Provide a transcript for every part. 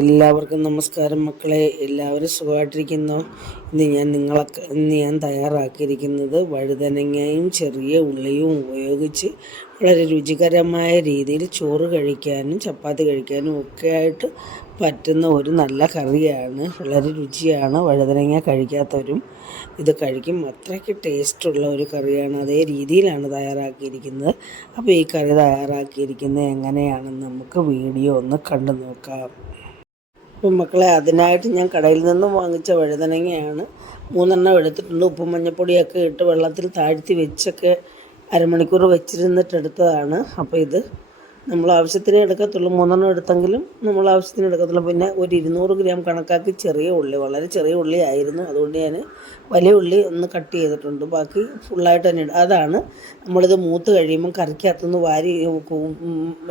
എല്ലാവർക്കും നമസ്കാരം മക്കളെ. എല്ലാവരും സുഖമായിട്ടിരിക്കുന്നു. ഇന്ന് ഞാൻ നിങ്ങളൊക്കെ ഇന്ന് ഞാൻ തയ്യാറാക്കിയിരിക്കുന്നത് വഴുതനങ്ങയും ചെറിയ ഉള്ളിയും ഉപയോഗിച്ച് വളരെ രുചികരമായ രീതിയിൽ ചോറ് കഴിക്കാനും ചപ്പാത്തി കഴിക്കാനും ഒക്കെ ആയിട്ട് പറ്റുന്ന ഒരു നല്ല കറിയാണ്. വളരെ രുചിയാണ്. വഴുതനങ്ങ കഴിക്കാത്തവരും ഇത് കഴിക്കും. അത്രയ്ക്ക് ടേസ്റ്റുള്ള ഒരു കറിയാണ്. അതേ രീതിയിലാണ് തയ്യാറാക്കിയിരിക്കുന്നത്. അപ്പോൾ ഈ കറി തയ്യാറാക്കിയിരിക്കുന്നത് എങ്ങനെയാണെന്ന് നമുക്ക് വീഡിയോ ഒന്ന് കണ്ടു നോക്കാം. അപ്പം മക്കളെ അതിനായിട്ട് ഞാൻ കടയിൽ നിന്നും വാങ്ങിച്ച വഴുതനങ്ങയാണ്. മൂന്നെണ്ണം എടുത്തിട്ടുണ്ട്. ഉപ്പും മഞ്ഞപ്പൊടിയൊക്കെ ഇട്ട് വെള്ളത്തിൽ താഴ്ത്തി വെച്ചൊക്കെ അരമണിക്കൂർ വെച്ചിരുന്നിട്ട് എടുത്തതാണ്. അപ്പോൾ ഇത് നമ്മൾ ആവശ്യത്തിന് എടുക്കത്തുള്ളൂ. മൂന്നെണ്ണം എടുത്തെങ്കിലും നമ്മൾ ആവശ്യത്തിന് എടുക്കത്തുള്ളൂ. പിന്നെ ഒരു ഇരുന്നൂറ് ഗ്രാം കണക്കാക്കി ചെറിയ ഉള്ളി വളരെ ചെറിയ ഉള്ളി ആയിരുന്നു. അതുകൊണ്ട് ഞാൻ വലിയ ഉള്ളി ഒന്ന് കട്ട് ചെയ്തിട്ടുണ്ട്. ബാക്കി ഫുള്ളായിട്ട് തന്നെ അതാണ് നമ്മളിത് മൂത്ത് കഴിയുമ്പം കറിക്കകത്തുനിന്ന് വാരി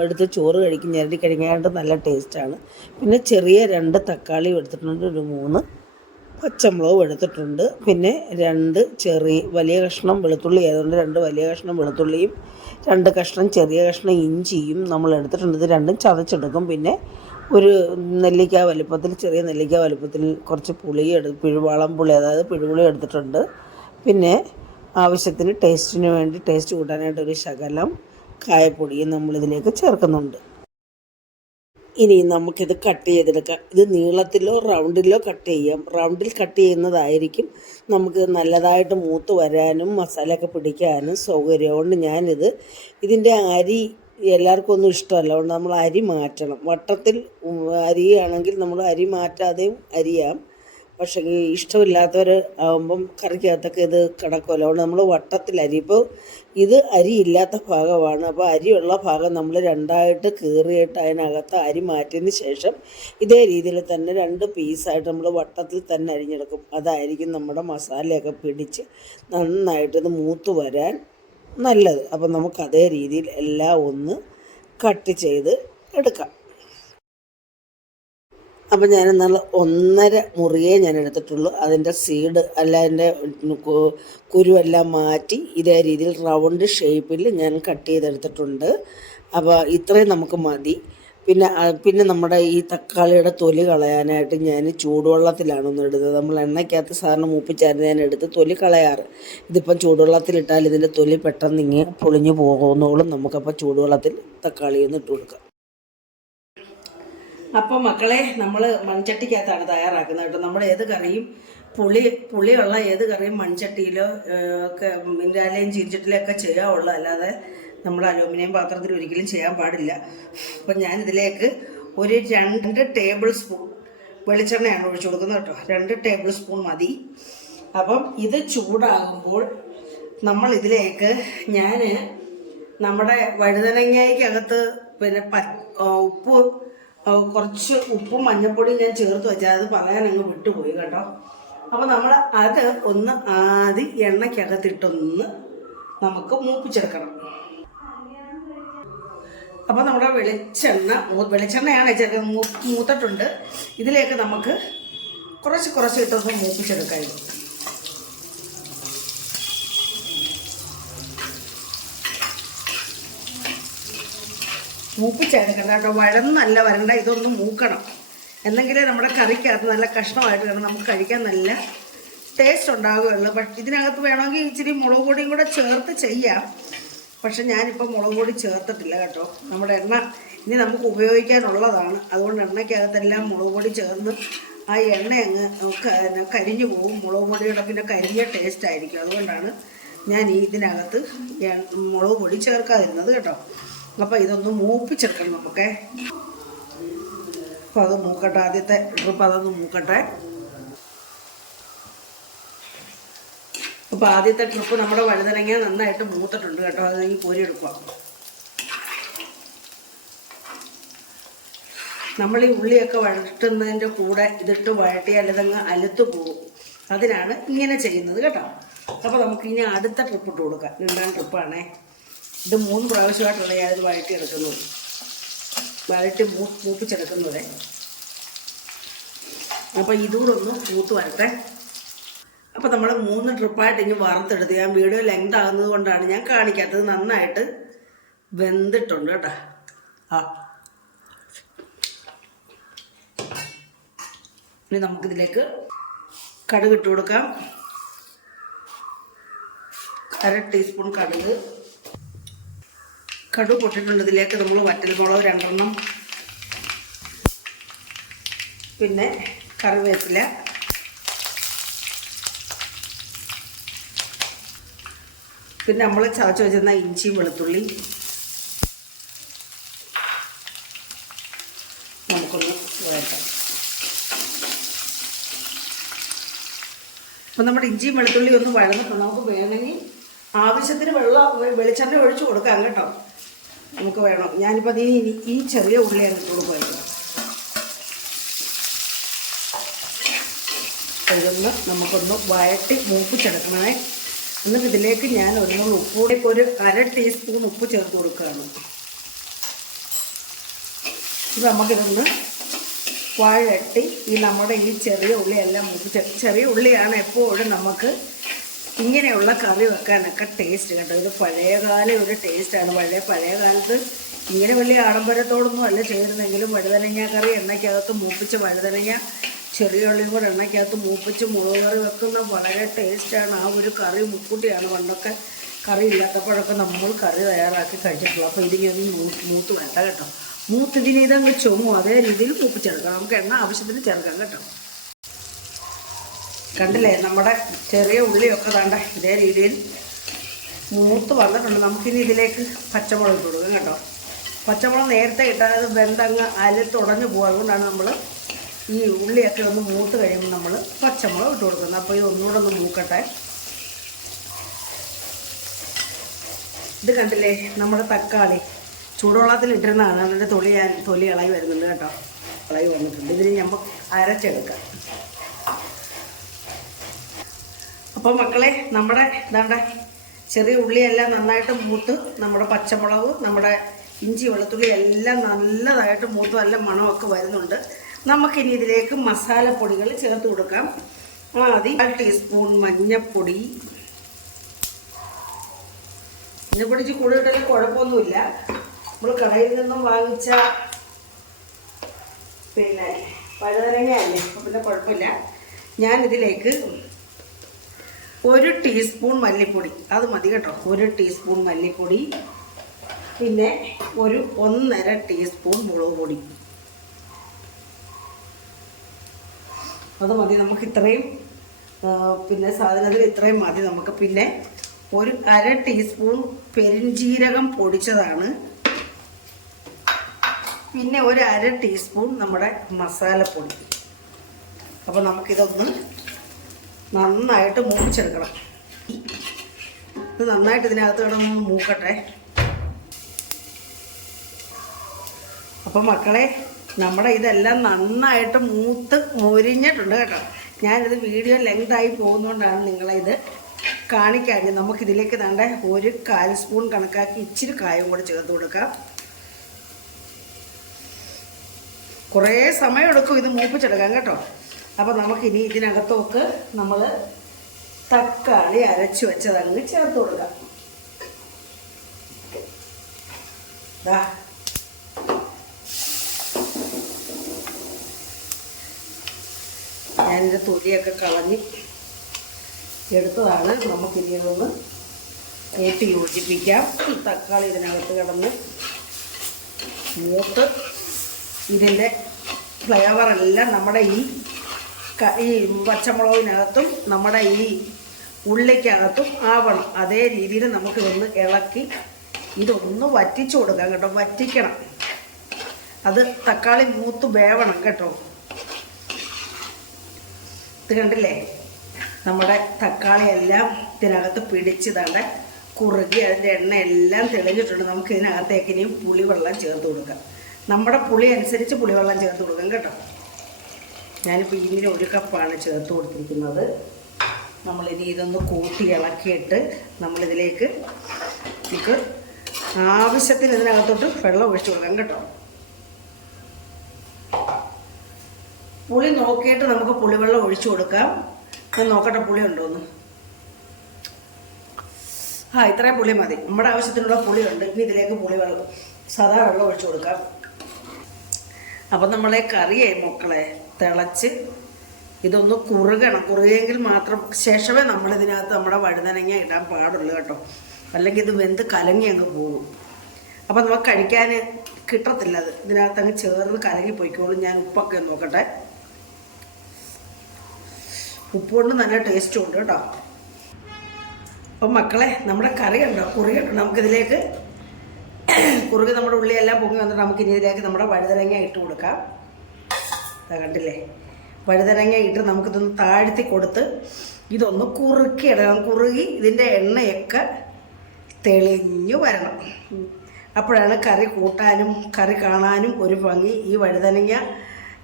എടുത്ത് ചോറ് കഴിക്കും. ഞരടി കഴിക്കാനായിട്ട് നല്ല ടേസ്റ്റാണ് പിന്നെ ചെറിയ രണ്ട് തക്കാളി എടുത്തിട്ടുണ്ട്. ഒരു മൂന്ന് പച്ചമുളകും എടുത്തിട്ടുണ്ട് പിന്നെ രണ്ട് ചെറിയ വലിയ കഷ്ണം വെളുത്തുള്ളി ആയതുകൊണ്ട് രണ്ട് വലിയ കഷ്ണം വെളുത്തുള്ളിയും രണ്ട് കഷ്ണം ചെറിയ കഷ്ണം ഇഞ്ചിയും നമ്മൾ എടുത്തിട്ടുണ്ട്. ഇത് രണ്ടും ചതച്ചെടുക്കും. പിന്നെ ഒരു നെല്ലിക്ക വലുപ്പത്തിൽ ചെറിയ നെല്ലിക്ക വലുപ്പത്തിൽ കുറച്ച് പുളി എടു പിഴുവാളം പുളി അതായത് പിഴുപുളി എടുത്തിട്ടുണ്ട്. പിന്നെ ആവശ്യത്തിന് ടേസ്റ്റിന് വേണ്ടി ടേസ്റ്റ് കൂട്ടാനായിട്ട് ഒരു ശകലം കായപ്പൊടിയും നമ്മളിതിലേക്ക് ചേർക്കുന്നുണ്ട്. ഇനി നമുക്കിത് കട്ട് ചെയ്തെടുക്കാം. ഇത് നീളത്തിലോ റൗണ്ടിലോ കട്ട് ചെയ്യാം. റൗണ്ടിൽ കട്ട് ചെയ്യുന്നതായിരിക്കും നമുക്ക് നല്ലതായിട്ട് മൂത്ത് വരാനും മസാലയൊക്കെ പിടിക്കാനും സൗകര്യം. അതുകൊണ്ട് ഞാനിത് ഇതിന്റെ അരി എല്ലാവർക്കും ഒന്നും ഇഷ്ടമല്ല. അതുകൊണ്ട് നമ്മൾ അരി മാറ്റണം. വട്ടത്തിൽ അരിയാണെങ്കിൽ നമ്മൾ അരി മാറ്റാതെയും അരിയാം. പക്ഷേ ഈ ഇഷ്ടമില്ലാത്തവർ ആകുമ്പം കറിക്കകത്തൊക്കെ ഇത് കിടക്കുമല്ലോ. അതുകൊണ്ട് നമ്മൾ വട്ടത്തിൽ അരി. ഇപ്പോൾ ഇത് അരി ഇല്ലാത്ത ഭാഗമാണ്. അപ്പോൾ അരിയുള്ള ഭാഗം നമ്മൾ രണ്ടായിട്ട് കീറിയിട്ട് അതിനകത്ത് അരി മാറ്റിയതിന് ശേഷം ഇതേ രീതിയിൽ തന്നെ രണ്ട് പീസായിട്ട് നമ്മൾ വട്ടത്തിൽ തന്നെ അരിഞ്ഞെടുക്കും. അതായിരിക്കും നമ്മുടെ മസാലയൊക്കെ പിടിച്ച് നന്നായിട്ട് ഇത് മൂത്ത് വരാൻ നല്ലത്. അപ്പം നമുക്ക് അതേ രീതിയിൽ എല്ലാം ഒന്ന് കട്ട് ചെയ്ത് എടുക്കാം. അപ്പം ഞാൻ എന്നാൽ ഒന്നര മുറിയേ ഞാൻ എടുത്തിട്ടുള്ളൂ. അതിന്റെ സീഡ് അല്ല അതിന്റെ കുരുവെല്ലാം മാറ്റി ഇതേ രീതിയിൽ റൗണ്ട് ഷേപ്പിൽ ഞാൻ കട്ട് ചെയ്തെടുത്തിട്ടുണ്ട്. അപ്പോൾ ഇത്രയും നമുക്ക് മതി. പിന്നെ പിന്നെ നമ്മുടെ ഈ തക്കാളിയുടെ തൊലി കളയാനായിട്ട് ഞാൻ ചൂടുവെള്ളത്തിലാണ് ഒന്ന് ഇടുന്നത്. നമ്മൾ എണ്ണയ്ക്കകത്ത് സാറിന് മൂപ്പിച്ചായിരുന്നു ഞാൻ എടുത്ത് തൊലി കളയാറ്. ഇതിപ്പം ചൂടുവെള്ളത്തിലിട്ടാൽ ഇതിന്റെ തൊലി പെട്ടെന്ന് ഇങ്ങനെ പൊളിഞ്ഞു പോകുന്നോളും നമുക്കപ്പോൾ ചൂടുവെള്ളത്തിൽ തക്കാളി ഒന്ന് ഇട്ട് കൊടുക്കാം. അപ്പം മക്കളെ നമ്മൾ മൺചട്ടിക്കകത്താണ് തയ്യാറാക്കുന്നത് കേട്ടോ. നമ്മൾ ഏത് കറിയും പുളി പുളിയുള്ള ഏത് കറിയും മൺചട്ടിയിലോ ഒക്കെ മിന്റാലെയും ചീരിച്ചട്ടിലൊക്കെ ചെയ്യാവുള്ളൂ അല്ലാതെ നമ്മൾ അലൂമിനിയം പാത്രത്തിൽ ഒരിക്കലും ചെയ്യാൻ പാടില്ല. അപ്പം ഞാനിതിലേക്ക് ഒരു രണ്ട് ടേബിൾ സ്പൂൺ വെളിച്ചെണ്ണയാണ് ഒഴിച്ചു കൊടുക്കുന്നത് കേട്ടോ. രണ്ട് ടേബിൾ സ്പൂൺ മതി. അപ്പം ഇത് ചൂടാകുമ്പോൾ നമ്മൾ ഇതിലേക്ക് ഞാൻ നമ്മുടെ വഴുതനങ്ങയ്ക്കകത്ത് പിന്നെ പ ഉപ്പ് കുറച്ച് ഉപ്പും മഞ്ഞപ്പൊടിയും ഞാൻ ചേർത്ത് വെച്ചാൽ അത് പറയാൻ അങ്ങ് വിട്ടുപോയി കേട്ടോ. അപ്പോൾ നമ്മൾ അത് ഒന്ന് ആദ്യം എണ്ണയ്ക്കകത്തിട്ടൊന്ന് നമുക്ക് മൂപ്പിച്ചെടുക്കണം. അപ്പോൾ നമ്മുടെ വെളിച്ചെണ്ണ വെളിച്ചെണ്ണയാണ് ചെറിയ മൂത്തിട്ടുണ്ട്. ഇതിലേക്ക് നമുക്ക് കുറച്ച് കുറച്ച് ഇട്ടൊന്ന് മൂപ്പിച്ചെടുക്കാം ഇത് മൂപ്പിച്ചെടുക്കണ്ട കേട്ടോ വഴന്നല്ല വരണ്ട ഇതൊന്ന് മൂക്കണം. എന്നെങ്കിലേ നമ്മുടെ കറിക്കകത്ത് നല്ല കഷ്ണമായിട്ട് വേണം നമുക്ക് കഴിക്കാൻ നല്ല ടേസ്റ്റ് ഉണ്ടാവുകയുള്ളൂ. പക്ഷെ ഇതിനകത്ത് വേണമെങ്കിൽ ഇച്ചിരി മുളക് പൊടിയും കൂടെ ചേർത്ത് ചെയ്യാം. പക്ഷെ ഞാനിപ്പോൾ മുളക് പൊടി ചേർത്തിട്ടില്ല കേട്ടോ. നമ്മുടെ എണ്ണ ഇനി നമുക്ക് ഉപയോഗിക്കാനുള്ളതാണ്. അതുകൊണ്ട് എണ്ണയ്ക്കകത്തെല്ലാം മുളക് പൊടി ചേർന്ന് ആ എണ്ണ അങ്ങ് കരിഞ്ഞു പോകും. മുളക് പൊടിയുടെ പിന്നെ കരിഞ്ഞ ടേസ്റ്റ് ആയിരിക്കും. അതുകൊണ്ടാണ് ഞാൻ ഇതിനകത്ത് മുളക് പൊടി ചേർക്കാതിരുന്നത് കേട്ടോ. അപ്പോൾ ഇതൊന്ന് മൂപ്പിച്ചെടുക്കണം നമുക്കേ. അപ്പോൾ അത് മൂക്കട്ടെ ആദ്യത്തെ ട്രിപ്പ് അതൊന്ന് മൂക്കട്ടെ. അപ്പോൾ ആദ്യത്തെ ട്രിപ്പ് നമ്മുടെ വഴുതനങ്ങ നന്നായിട്ട് മൂത്തിട്ടുണ്ട് കേട്ടോ അത് ഈ കോരി എടുക്കുക നമ്മൾ ഈ ഉള്ളിയൊക്കെ വഴട്ടുന്നതിന്റെ കൂടെ ഇതിട്ട് വഴട്ടിയാൽ ഇതങ്ങ് അലുത്ത് പോകും. അതിനാണ് ഇങ്ങനെ ചെയ്യുന്നത് കേട്ടോ. അപ്പോൾ നമുക്ക് ഇനി അടുത്ത ട്രിപ്പ് ഇട്ട് കൊടുക്കാം. രണ്ടാം ട്രിപ്പാണേ ഇത് മൂന്ന് പ്രാവശ്യമായിട്ടുള്ള ഞാനിത് വഴറ്റിയെടുക്കുന്നത് വഴറ്റി മൂ മൂപ്പിച്ചെടുക്കുന്നത്. അപ്പോൾ ഇതുകൂടെ ഒന്ന് മൂത്ത് വരട്ടെ. അപ്പോൾ നമ്മൾ മൂന്ന് ട്രിപ്പായിട്ട് ഇനി വറുത്തെടുത്ത് ഞാൻ വീഡിയോ ലെങ്ത് ആകുന്നത് കൊണ്ടാണ് ഞാൻ കാണിക്കാത്തത് നന്നായിട്ട് വെന്തിട്ടുണ്ട് കേട്ടോ. ആ. ഇനി നമുക്കിതിലേക്ക് കടുക് ഇട്ട് കൊടുക്കാം. അര ടീസ്പൂൺ കടുക്. കടുക് പൊട്ടിട്ടുണ്ട് ഇതിലേക്ക് നമ്മൾ വറ്റൽമുളക് രണ്ടെണ്ണം പിന്നെ കറിവേപ്പില. പിന്നെ നമ്മൾ ചതച്ച് വെച്ചിരുന്ന ഇഞ്ചിയും വെളുത്തുള്ളി. നമുക്കൊന്ന് വഴറ്റാം. അപ്പം നമ്മുടെ ഇഞ്ചിയും വെളുത്തുള്ളി ഒന്ന് വഴന്നിട്ടുണ്ട്. നമുക്ക് വേണമെങ്കിൽ ആവശ്യത്തിന് വെള്ളം വെളിച്ചെണ്ണ ഒഴിച്ച് കൊടുക്കാം കേട്ടോ. നമുക്ക് വേണം. ഞാനിപ്പോൾ അതിന് ഈ ചെറിയ ഉള്ളിയാണ് ഇട്ട് കൊടുക്കുമായിരുന്നു ഇതൊന്ന് നമുക്കൊന്ന് വഴട്ടി മൂപ്പിച്ചെടുക്കണേ. എന്നിട്ട് ഇതിലേക്ക് ഞാൻ ഒരു നുള്ളി ഉപ്പ് ഒരു അര ടീസ്പൂൺ ഉപ്പ് ചേർത്ത് കൊടുക്കുകയാണ്. ഇത് നമുക്കിതൊന്ന് വഴട്ടി ഈ നമ്മുടെ ഈ ചെറിയ ഉള്ളിയെല്ലാം മൂപ്പ് ചെറിയ ഉള്ളിയാണ് എപ്പോഴും നമുക്ക് ഇങ്ങനെയുള്ള കറി വെക്കാനൊക്കെ ടേസ്റ്റ് കേട്ടോ ഇത് പഴയകാല ഒരു ടേസ്റ്റാണ് പഴയ പഴയ കാലത്ത് ഇങ്ങനെ വലിയ ആഡംബരത്തോടൊന്നും അല്ല ചേരുന്നെങ്കിലും വഴുതനങ്ങ കറി എണ്ണയ്ക്കകത്ത് മൂപ്പിച്ച് വഴുതനങ്ങ ചെറിയ ഉള്ളിയും കൂടെ എണ്ണയ്ക്കകത്ത് മൂപ്പിച്ച് മുളക് കറി വെക്കുന്ന വളരെ ടേസ്റ്റാണ് ആ ഒരു കറി മുക്കൂട്ടിയാണ്. പണ്ടൊക്കെ കറി ഇല്ലാത്തപ്പോഴൊക്കെ നമ്മൾ കറി തയ്യാറാക്കി കഴിച്ചിട്ടുള്ളൂ. അപ്പോൾ ഇതിനെ ഒന്ന് മൂത്ത് വേണ്ട കേട്ടോ. മൂത്ത് ഇതിനെ ഇതങ്ങ് ചുമ. അതേ രീതിയിൽ മൂപ്പിച്ചെടുക്കാം നമുക്ക് എണ്ണ ആവശ്യത്തിന് ചേർക്കാം കേട്ടോ. കണ്ടില്ലേ നമ്മുടെ ചെറിയ ഉള്ളിയൊക്കെ വേണ്ട ഇതേ രീതിയിൽ മൂത്ത് വന്നിട്ടുണ്ട്. നമുക്കിനി ഇതിലേക്ക് പച്ചമുളക് കൊടുക്കാം കേട്ടോ. പച്ചമുളക് നേരത്തെ ഇട്ടാൽ അത് വെന്തങ്ങ് അലത്തുടഞ്ഞു പോകും. അതുകൊണ്ടാണ് നമ്മൾ ഈ ഉള്ളിയൊക്കെ ഒന്ന് മൂത്ത് കഴിയുമ്പോൾ നമ്മൾ പച്ചമുളക് ഇട്ട് കൊടുക്കുന്നത്. അപ്പോൾ ഇത് ഒന്നുകൂടെ ഒന്ന് മൂക്കട്ടെ. ഇത് കണ്ടില്ലേ നമ്മുടെ തക്കാളി ചൂടുവെള്ളത്തിൽ ഇട്ടിരുന്നതാണ്. അതിന്റെ തൊലി തൊലി ഇളകി വരുന്നുണ്ട് കേട്ടോ. ഇളകി വന്നിട്ടുണ്ട്. ഇതിന് നമ്മൾ അരച്ചെടുക്കാം. അപ്പോൾ മക്കളെ നമ്മുടെ ഇതാണ്ട ചെറിയ ഉള്ളിയെല്ലാം നന്നായിട്ട് മൂത്ത് നമ്മുടെ പച്ചമുളക് നമ്മുടെ ഇഞ്ചി വെളുത്തുള്ളി എല്ലാം നല്ലതായിട്ട് മൂത്ത് നല്ല മണമൊക്കെ വരുന്നുണ്ട്. നമുക്കിനി ഇതിലേക്ക് മസാലപ്പൊടികൾ ചേർത്ത് കൊടുക്കാം. ആദ്യം കാൽ ടീസ്പൂൺ മഞ്ഞൾപ്പൊടി മഞ്ഞൾപ്പൊടി ഇച്ചിരി കൂടുതൽ കുഴപ്പമൊന്നുമില്ല. നമ്മൾ കടയിൽ നിന്നും വാങ്ങിച്ച പിന്നെ പഴുതരങ്ങ അല്ലേ അപ്പം പിന്നെ കുഴപ്പമില്ല. ഞാനിതിലേക്ക് ഒരു ടീസ്പൂൺ മല്ലിപ്പൊടി. അത് മതി കേട്ടോ. ഒരു ടീസ്പൂൺ മല്ലിപ്പൊടി. പിന്നെ ഒരു ഒന്നര ടീസ്പൂൺ മുളക് പൊടി. അത് മതി നമുക്ക് ഇത്രയും പിന്നെ സാധനത്തിൽ ഇത്രയും മതി നമുക്ക്. പിന്നെ ഒരു അര ടീസ്പൂൺ പെരിഞ്ജീരകം പൊടിച്ചതാണ്. പിന്നെ ഒരു അര ടീസ്പൂൺ നമ്മുടെ മസാലപ്പൊടി. അപ്പോൾ നമുക്കിതൊന്ന് നന്നായിട്ട് മൂപ്പിച്ചെടുക്കണം. ഇത് നന്നായിട്ട് ഇതിനകത്ത് കിടന്ന് മൂക്കട്ടെ. അപ്പം മക്കളെ നമ്മുടെ ഇതെല്ലാം നന്നായിട്ട് മൂത്ത് മൊരിഞ്ഞിട്ടുണ്ട് കേട്ടോ. ഞാനിത് വീഡിയോ ലെങ്തായി പോകുന്നതുകൊണ്ടാണ് നിങ്ങളെ ഇത് കാണിക്കാഞ്ഞത് നമുക്കിതിലേക്ക് തണ്ട ഒരു കാൽ സ്പൂൺ കണക്കാക്കി ഇച്ചിരി കായം കൂടെ ചേർത്ത് കൊടുക്കാം. കുറേ സമയം എടുക്കും ഇത് മൂപ്പിച്ചെടുക്കാം കേട്ടോ. അപ്പോൾ നമുക്കിനി ഇതിനകത്തൊക്കെ നമ്മൾ തക്കാളി അരച്ച് വെച്ചതങ്ങ് ചേർത്ത് കൊടുക്കാം. ദാ. ഞാനിന്റെ തൊലിയൊക്കെ കളഞ്ഞ് എടുത്തതാണ്. നമുക്കിനി ഇതൊന്ന് കൂട്ടി യോജിപ്പിക്കാം. തക്കാളി ഇതിനകത്ത് കിടന്ന് മൂത്ത് ഇതിന്റെ ഫ്ലേവറെല്ലാം നമ്മുടെ ഈ ഈ പച്ചമുളകിനകത്തും നമ്മുടെ ഈ ഉള്ളിക്കകത്തും ആവണം. അതേ രീതിയിൽ നമുക്ക് ഇതൊന്ന് ഇളക്കി ഇതൊന്ന് വറ്റിച്ചു കൊടുക്കാം കേട്ടോ. വറ്റിക്കണം. അത് തക്കാളി മൂത്ത് വേവണം കേട്ടോ. ഇത് കണ്ടില്ലേ? നമ്മുടെ തക്കാളി എല്ലാം ഇതിനകത്ത് പിടിച്ചതാണ്ട് കുറുകി അതിന്റെ എണ്ണ എല്ലാം തെളിഞ്ഞിട്ടുണ്ട്. നമുക്ക് ഇതിനകത്തേക്ക് ഇനിയും പുളിവെള്ളം ചേർത്ത് കൊടുക്കാം. നമ്മുടെ പുളി അനുസരിച്ച് പുളിവെള്ളം ചേർത്ത് കൊടുക്കാം കേട്ടോ. ഞാനിപ്പോൾ ഇതിന് ഒരു കപ്പാണ് ചേർത്ത് കൊടുത്തിരിക്കുന്നത്. നമ്മളിനി ഇതൊന്ന് കൂട്ടി ഇളക്കിയിട്ട് നമ്മളിതിലേക്ക് നമുക്ക് ആവശ്യത്തിന് ഇതിനകത്തോട്ട് വെള്ളം ഒഴിച്ചു കൊടുക്കാം കേട്ടോ. പുളി നോക്കിയിട്ട് നമുക്ക് പുളിവെള്ളം ഒഴിച്ചു കൊടുക്കാം. ഞാൻ നോക്കട്ടെ പുളി ഉണ്ടോന്ന് ആ ഇത്രയും പുളി മതി. നമ്മുടെ ആവശ്യത്തിനുള്ള പുളിയുണ്ട്. ഇനി ഇതിലേക്ക് പുളി വെള്ളം സാധാ വെള്ളം ഒഴിച്ചു കൊടുക്കാം. അപ്പം നമ്മളെ കറിയേ മക്കളെ തിളച്ച് ഇതൊന്ന് കുറുകണം. കുറുകിയെങ്കിൽ മാത്രം ശേഷമേ നമ്മളിതിനകത്ത് നമ്മുടെ വഴുതനങ്ങ ഇടാൻ പാടുള്ളൂ കേട്ടോ. അല്ലെങ്കിൽ ഇത് വെന്ത് കലങ്ങി അങ്ങ് പോകും. അപ്പം നമുക്ക് കഴിക്കാൻ കിട്ടത്തില്ല അത്. ഇതിനകത്ത് അങ്ങ് ചേർന്ന് കലങ്ങി പോയിക്കോളും. ഞാൻ ഉപ്പൊക്കെ നോക്കട്ടെ. ഉപ്പ് കൊണ്ട് നല്ല ടേസ്റ്റും ഉണ്ട് കേട്ടോ. അപ്പം മക്കളെ നമ്മുടെ കറി ഉണ്ടോ കുറി നമുക്കിതിലേക്ക് കുറുകി നമ്മുടെ ഉള്ളിയെല്ലാം പൊങ്ങി വന്നിട്ട് നമുക്ക് ഇനി ഇതിലേക്ക് നമ്മുടെ വഴുതനങ്ങ ഇട്ട് കൊടുക്കാം. കണ്ടില്ലേ? വഴുതനങ്ങ ഇട്ട് നമുക്കിതൊന്ന് താഴ്ത്തി കൊടുത്ത് ഇതൊന്ന് കുറുക്കി ഇടണം. കുറുകി ഇതിന്റെ എണ്ണയൊക്കെ തെളിഞ്ഞു വരണം. അപ്പോഴാണ് കറി കൂട്ടാനും കറി കാണാനും ഒരു ഭംഗി. ഈ വഴുതനങ്ങ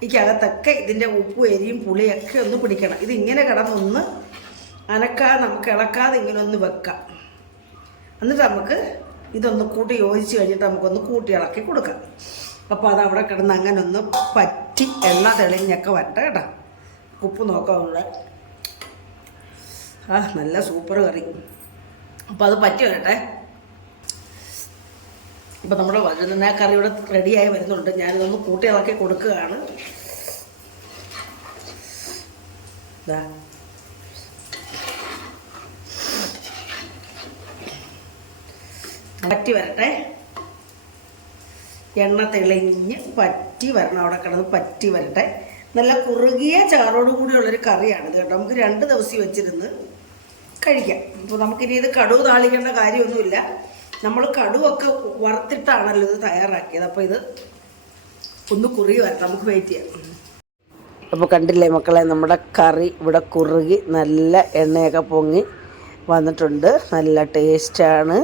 ഇക്കകത്തൊക്കെ ഇതിന്റെ ഉപ്പും എരിയും പുളിയൊക്കെ ഒന്ന് പിടിക്കണം. ഇതിങ്ങനെ കിടന്നൊന്ന് അനക്കാതെ നമുക്ക് ഇളക്കാതെ ഇങ്ങനെ ഒന്ന് വെക്കാം. എന്നിട്ട് നമുക്ക് ഇതൊന്ന് കൂട്ടി യോജിച്ച് കഴിഞ്ഞിട്ട് നമുക്കൊന്ന് കൂട്ടി ഇളക്കി കൊടുക്കാം. അപ്പോൾ അത് അവിടെ കിടന്ന് അങ്ങനെ ഒന്ന് പറ്റി എണ്ണ തെളിഞ്ഞൊക്കെ വരട്ടെ കേട്ടോ. ഉപ്പ് നോക്കാം ഇവിടെ ആ നല്ല സൂപ്പർ കറി. അപ്പോൾ അത് പറ്റി വരട്ടെ. ഇപ്പം നമ്മുടെ വഴുതന കറി ഇവിടെ റെഡിയായി വരുന്നുണ്ട്. ഞാനിതൊന്ന് കൂട്ടി ഇളക്കി കൊടുക്കുകയാണ്. ദാ. പറ്റി വരട്ടെ. എണ്ണ തെളിഞ്ഞ് പറ്റി വരണം. അവിടെ കിടന്ന് പറ്റി വരട്ടെ. നല്ല കുറുകിയ ചാറോട് കൂടിയുള്ളൊരു കറിയാണിത് കേട്ടോ. നമുക്ക് രണ്ട് ദിവസം വെച്ചിരുന്ന് കഴിക്കാം. ഇപ്പോൾ നമുക്കിനി ഇത് കടുവ് താളിക്കേണ്ട കാര്യമൊന്നുമില്ല. നമ്മൾ കടുവൊക്കെ വറുത്തിട്ടാണല്ലോ ഇത് തയ്യാറാക്കിയത്. അപ്പോൾ ഇത് ഒന്ന് കുറുകി വരണം. നമുക്ക് വെയിറ്റ് ചെയ്യാം. അപ്പോൾ കണ്ടില്ലേ മക്കളെ നമ്മുടെ കറി ഇവിടെ കുറുകി നല്ല എണ്ണയൊക്കെ പൊങ്ങി വന്നിട്ടുണ്ട്. നല്ല ടേസ്റ്റാണ്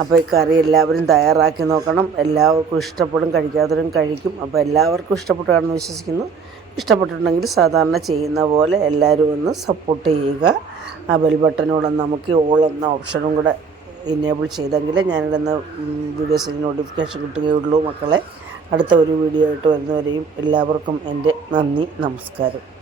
അപ്പോൾ ഈ കറി എല്ലാവരും തയ്യാറാക്കി നോക്കണം. എല്ലാവർക്കും ഇഷ്ടപ്പെടും കഴിക്കാത്തവരും കഴിക്കും. അപ്പോൾ എല്ലാവർക്കും ഇഷ്ടപ്പെട്ടാണെന്ന് വിശ്വസിക്കുന്നു. ഇഷ്ടപ്പെട്ടിട്ടുണ്ടെങ്കിൽ സാധാരണ ചെയ്യുന്ന പോലെ എല്ലാവരും ഒന്ന് സപ്പോർട്ട് ചെയ്യുക. ആ ബെൽ ബട്ടനോടെ നമുക്ക് ഓൾ എന്ന ഓപ്ഷനും കൂടെ ഇനേബിൾ ചെയ്തെങ്കിൽ ഞാനിടുന്ന വീഡിയോസിന് നോട്ടിഫിക്കേഷൻ കിട്ടുകയുള്ളൂ മക്കളെ. അടുത്ത ഒരു വീഡിയോ ആയിട്ട് വരുന്നവരെയും എല്ലാവർക്കും എന്റെ നന്ദി നമസ്കാരം.